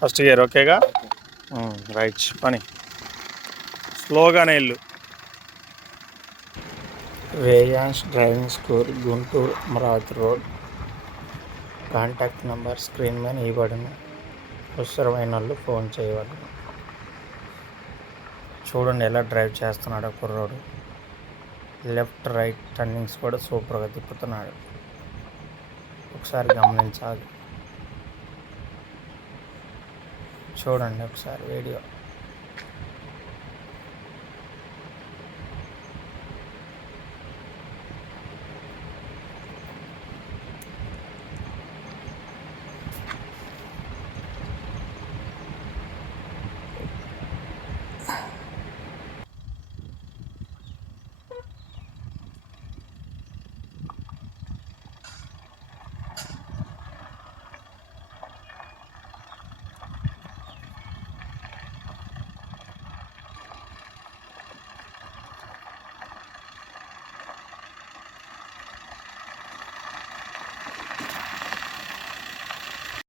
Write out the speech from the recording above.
First gear ఓకేగా. Right పని స్లోగానే ఇల్లు. Reyansh driving school, Guntur, Amaravati road. Contact number screen మీద ఇవ్వబడును. అవసరమైన వాళ్ళు ఫోన్ చేయవలను. చూడండి ఎలా డ్రైవ్ చేస్తున్నాడో కుర్రోడు. లెఫ్ట్ రైట్ టర్నింగ్స్ కూడా సూపర్గా తిప్పుతున్నాడు. ఒకసారి గమనించాలి. చూడండి ఒకసారి వీడియో.